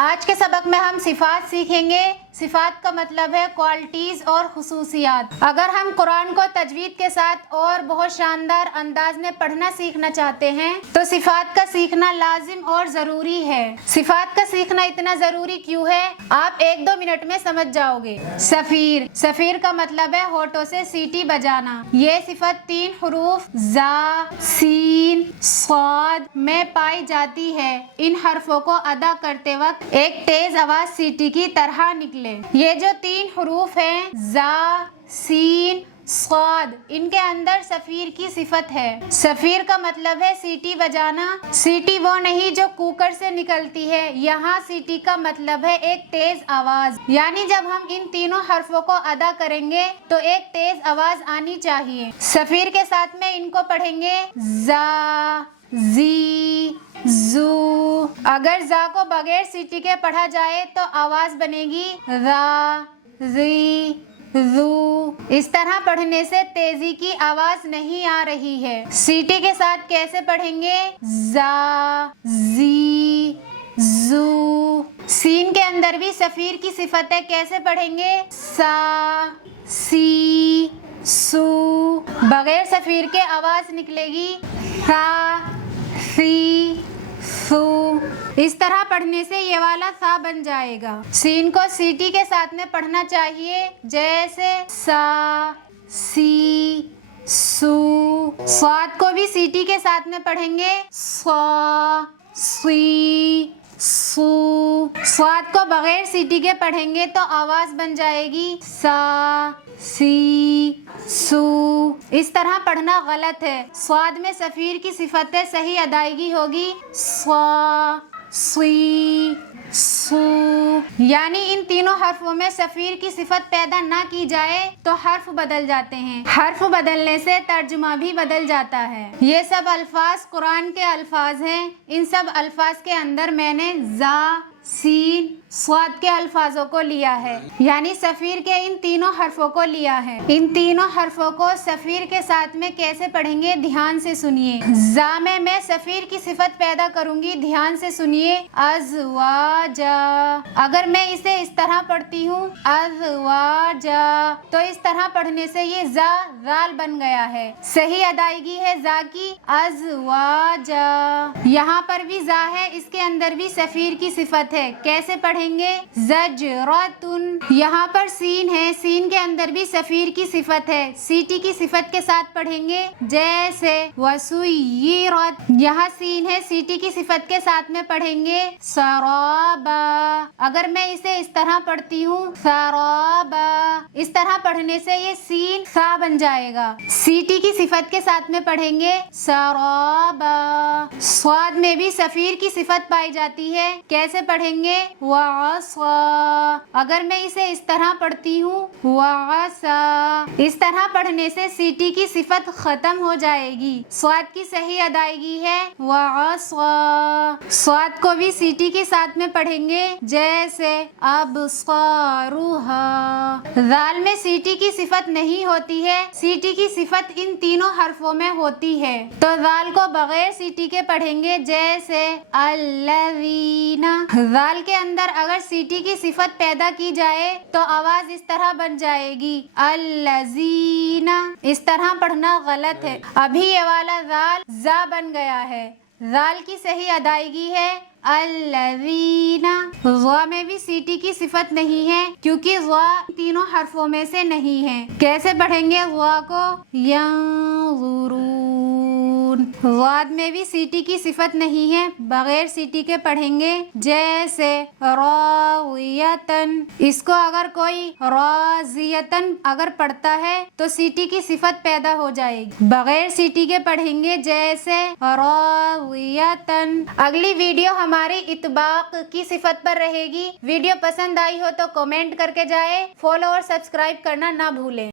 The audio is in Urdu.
آج کے سبق میں ہم صفات سیکھیں گے۔ صفات کا مطلب ہے کوالٹیز اور خصوصیات۔ اگر ہم قرآن کو تجوید کے ساتھ اور بہت شاندار انداز میں پڑھنا سیکھنا چاہتے ہیں تو صفات کا سیکھنا لازم اور ضروری ہے۔ صفات کا سیکھنا اتنا ضروری کیوں ہے؟ آپ 1-2 منٹ میں سمجھ جاؤ گے۔ سفیر، سفیر کا مطلب ہے ہونٹوں سے سیٹی بجانا۔ یہ صفت 3 حروف زا، سین، صاد میں پائی جاتی ہے۔ ان حرفوں کو ادا کرتے وقت ایک تیز آواز سیٹی کی طرح نکلے۔ یہ جو 3 حروف ہیں زا، سین، صاد، ان کے اندر سفیر کی صفت ہے۔ سفیر کا مطلب ہے سیٹی بجانا۔ سیٹی وہ نہیں جو کوکر سے نکلتی ہے، یہاں سیٹی کا مطلب ہے ایک تیز آواز، یعنی جب ہم ان تینوں حرفوں کو ادا کریں گے تو ایک تیز آواز آنی چاہیے۔ سفیر کے ساتھ میں ان کو پڑھیں گے زا، زی، زو۔ اگر زا کو بغیر سیٹی کے پڑھا جائے تو آواز بنے گی را، زی، زو۔ اس طرح پڑھنے سے تیزی کی آواز نہیں آ رہی ہے۔ سیٹی کے ساتھ کیسے پڑھیں گے؟ زا، زی، زو۔ سین کے اندر بھی سفیر کی صفت ہے، کیسے پڑھیں گے؟ سا، سی، سو۔ بغیر سفیر کے آواز نکلے گی سا، سی، سو۔ اس طرح پڑھنے سے یہ والا سا بن جائے گا۔ سین کو سیٹی کے ساتھ میں پڑھنا چاہیے، جیسے سا، سی، سو۔ صاد کو بھی سیٹی کے ساتھ میں پڑھیں گے صا، سی، سو۔ صاد کو بغیر سیٹی کے پڑھیں گے تو آواز بن جائے گی سا، سی، سو۔ اس طرح پڑھنا غلط ہے۔ صاد میں سفیر کی صفت ہے، صحیح ادائیگی ہوگی صا، سی، سو۔ یعنی ان تینوں حرفوں میں سفیر کی صفت پیدا نہ کی جائے تو حرف بدل جاتے ہیں۔ حرف بدلنے سے ترجمہ بھی بدل جاتا ہے۔ یہ سب الفاظ قرآن کے الفاظ ہیں۔ ان سب الفاظ کے اندر میں نے زا، سین، صاد کے الفاظوں کو لیا ہے، یعنی سفیر کے ان تینوں حرفوں کو لیا ہے۔ ان تینوں حرفوں کو سفیر کے ساتھ میں کیسے پڑھیں گے؟ دھیان سے سنیے۔ زا میں سفیر کی صفت پیدا کروں گی، دھیان سے سنیے، ازواجا۔ اگر میں اسے اس طرح پڑھتی ہوں ازواجا تو اس طرح پڑھنے سے یہ زا زال بن گیا ہے۔ صحیح ادائیگی ہے زا کی ازواجا۔ یہاں پر بھی زا ہے، اس کے اندر بھی سفیر کی صفت ہے، کیسے پڑھیں گے؟ زجرتن۔ یہاں پر سین ہے، سین کے اندر بھی سفیر کی صفت ہے، سیٹی کی صفت کے ساتھ پڑھیں گے، جیسے وسیرت۔ یہاں سین ہے، سیٹی کی صفت کے ساتھ میں پڑھیں گے سرابا۔ اگر میں اسے اس طرح پڑھتی ہوں سرابا، اس طرح پڑھنے سے یہ سین سا بن جائے گا۔ سیٹی کی صفت کے ساتھ میں پڑھیں گے سرابا۔ صاد میں بھی سفیر کی صفت پائی جاتی ہے، کیسے پڑھیں گے؟ وعصا۔ اگر میں اسے اس طرح پڑھتی ہوں وعصا، اس طرح پڑھنے سے سیٹی کی صفت ختم ہو جائے گی۔ صاد کی صحیح ادائیگی ہے وعصا۔ صاد کو بھی سیٹی کے ساتھ میں پڑھیں گے، جیسے ابصارها۔ ذال میں سیٹی کی صفت نہیں ہوتی ہے، سیٹی کی صفت ان تینوں حرفوں میں ہوتی ہے، تو ذال کو بغیر سیٹی کے پڑھیں گے، جیسے الذین۔ ذال کے اندر اگر سیٹی کی صفت پیدا کی جائے تو آواز اس طرح بن جائے گی الذین۔ اس طرح پڑھنا غلط ہے، ابھی یہ والا ذال زا بن گیا ہے۔ ذال کی صحیح ادائیگی ہے الذین۔ ضا میں بھی سیٹی کی صفت نہیں ہے، کیونکہ ضا تینوں حرفوں میں سے نہیں ہے۔ کیسے پڑھیں گے ضا کو؟ ینظرون۔ ضاد میں بھی سیٹی کی صفت نہیں ہے، بغیر سیٹی کے پڑھیں گے، جیسے راضیتن۔ اس کو اگر کوئی راضیتن اگر پڑھتا ہے تو سیٹی کی صفت پیدا ہو جائے گی، بغیر سیٹی کے پڑھیں گے، جیسے راضیتن۔ اگلی ویڈیو ہماری اطباق کی صفت پر رہے گی۔ ویڈیو پسند آئی ہو تو کمنٹ کر کے جائے، فالو اور سبسکرائب کرنا نہ بھولیں۔